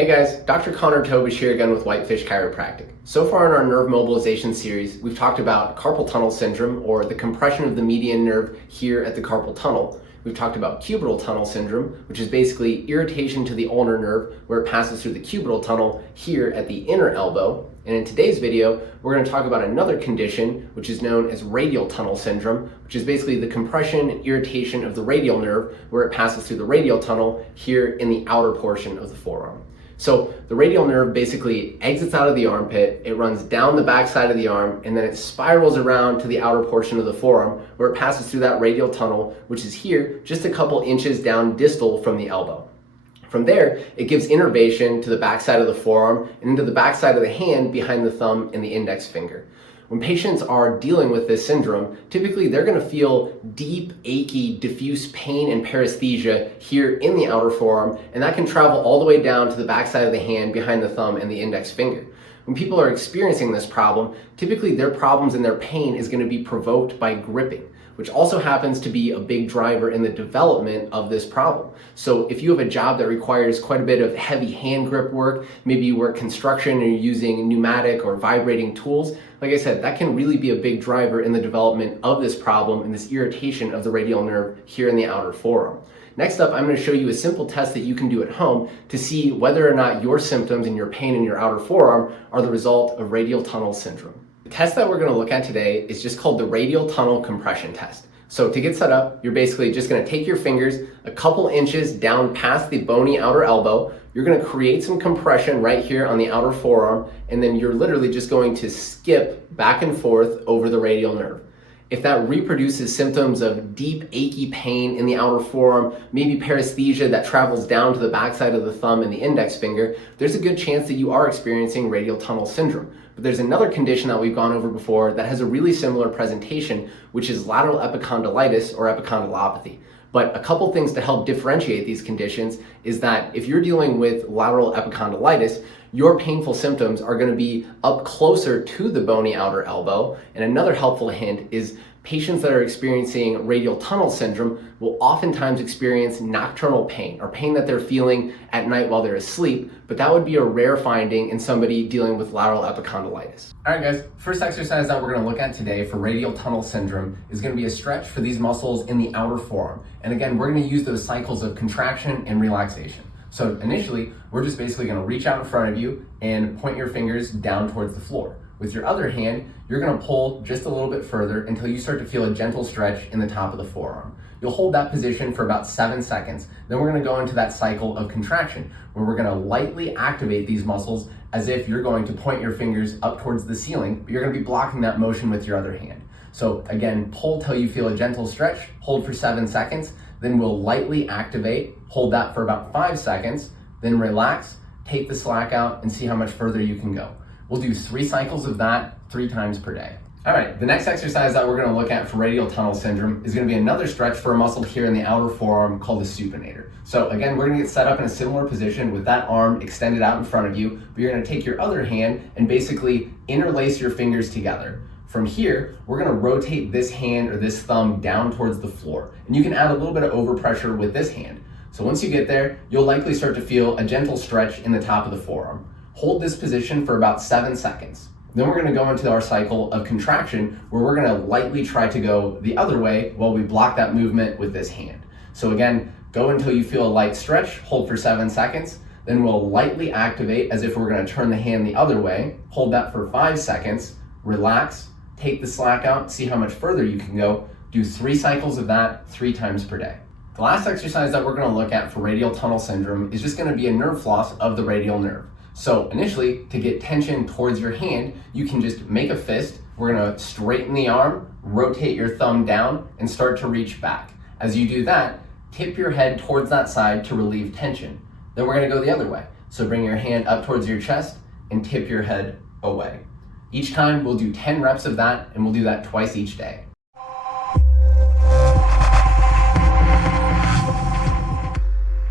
Hey guys, Dr. Tobisch here again with Whitefish Chiropractic. So far in our nerve mobilization series, we've talked about carpal tunnel syndrome, or the compression of the median nerve here at the carpal tunnel. We've talked about cubital tunnel syndrome, which is basically irritation to the ulnar nerve where it passes through the cubital tunnel here at the inner elbow. And in today's video, we're going to talk about another condition, which is known as radial tunnel syndrome, which is basically the compression and irritation of the radial nerve where it passes through the radial tunnel here in the outer portion of the forearm. So the radial nerve basically exits out of the armpit, it runs down the back side of the arm, and then it spirals around to the outer portion of the forearm where it passes through that radial tunnel, which is here just a couple inches down distal from the elbow. From there, it gives innervation to the back side of the forearm and into the back side of the hand behind the thumb and the index finger. When patients are dealing with this syndrome, typically they're going to feel deep, achy, diffuse pain and paresthesia here in the outer forearm, and that can travel all the way down to the back side of the hand behind the thumb and the index finger. When people are experiencing this problem, typically their problems and their pain is going to be provoked by gripping, which also happens to be a big driver in the development of this problem. So if you have a job that requires quite a bit of heavy hand grip work, maybe you work construction and you're using pneumatic or vibrating tools, like I said, that can really be a big driver in the development of this problem and this irritation of the radial nerve here in the outer forearm. Next up, I'm going to show you a simple test that you can do at home to see whether or not your symptoms and your pain in your outer forearm are the result of radial tunnel syndrome. The test that we're going to look at today is just called the radial tunnel compression test. So to get set up, you're basically just going to take your fingers a couple inches down past the bony outer elbow. You're going to create some compression right here on the outer forearm, and then you're literally just going to skip back and forth over the radial nerve. If that reproduces symptoms of deep, achy pain in the outer forearm, maybe paresthesia that travels down to the backside of the thumb and the index finger, there's a good chance that you are experiencing radial tunnel syndrome. But there's another condition that we've gone over before that has a really similar presentation, which is lateral epicondylitis or epicondylopathy. But a couple things to help differentiate these conditions is that if you're dealing with lateral epicondylitis, your painful symptoms are going to be up closer to the bony outer elbow. And another helpful hint is patients that are experiencing radial tunnel syndrome will oftentimes experience nocturnal pain, or pain that they're feeling at night while they're asleep, but that would be a rare finding in somebody dealing with lateral epicondylitis. All right guys, first exercise that we're going to look at today for radial tunnel syndrome is going to be a stretch for these muscles in the outer forearm. And again, we're going to use those cycles of contraction and relaxation. So initially, we're just basically going to reach out in front of you and point your fingers down towards the floor. With your other hand, you're going to pull just a little bit further until you start to feel a gentle stretch in the top of the forearm. You'll hold that position for about 7 seconds. Then we're going to go into that cycle of contraction where we're going to lightly activate these muscles as if you're going to point your fingers up towards the ceiling, but you're going to be blocking that motion with your other hand. So again, pull till you feel a gentle stretch, hold for 7 seconds, then we'll lightly activate, hold that for about 5 seconds, then relax, take the slack out, and see how much further you can go. We'll do 3 cycles of that 3 times per day. All right, the next exercise that we're going to look at for radial tunnel syndrome is going to be another stretch for a muscle here in the outer forearm called the supinator. So again, we're going to get set up in a similar position with that arm extended out in front of you, but you're going to take your other hand and basically interlace your fingers together. From here, we're going to rotate this hand or this thumb down towards the floor, and you can add a little bit of overpressure with this hand. So once you get there, you'll likely start to feel a gentle stretch in the top of the forearm. Hold this position for about 7 seconds. Then we're going to go into our cycle of contraction where we're going to lightly try to go the other way while we block that movement with this hand. So again, go until you feel a light stretch, hold for 7 seconds, then we'll lightly activate as if we're going to turn the hand the other way, hold that for 5 seconds, relax, take the slack out, see how much further you can go, do 3 cycles of that 3 times per day. The last exercise that we're going to look at for radial tunnel syndrome is just going to be a nerve floss of the radial nerve. So initially, to get tension towards your hand, you can just make a fist. We're going to straighten the arm, rotate your thumb down, and start to reach back. As you do that, tip your head towards that side to relieve tension. Then we're going to go the other way. So bring your hand up towards your chest and tip your head away. Each time we'll do 10 reps of that, and we'll do that twice each day.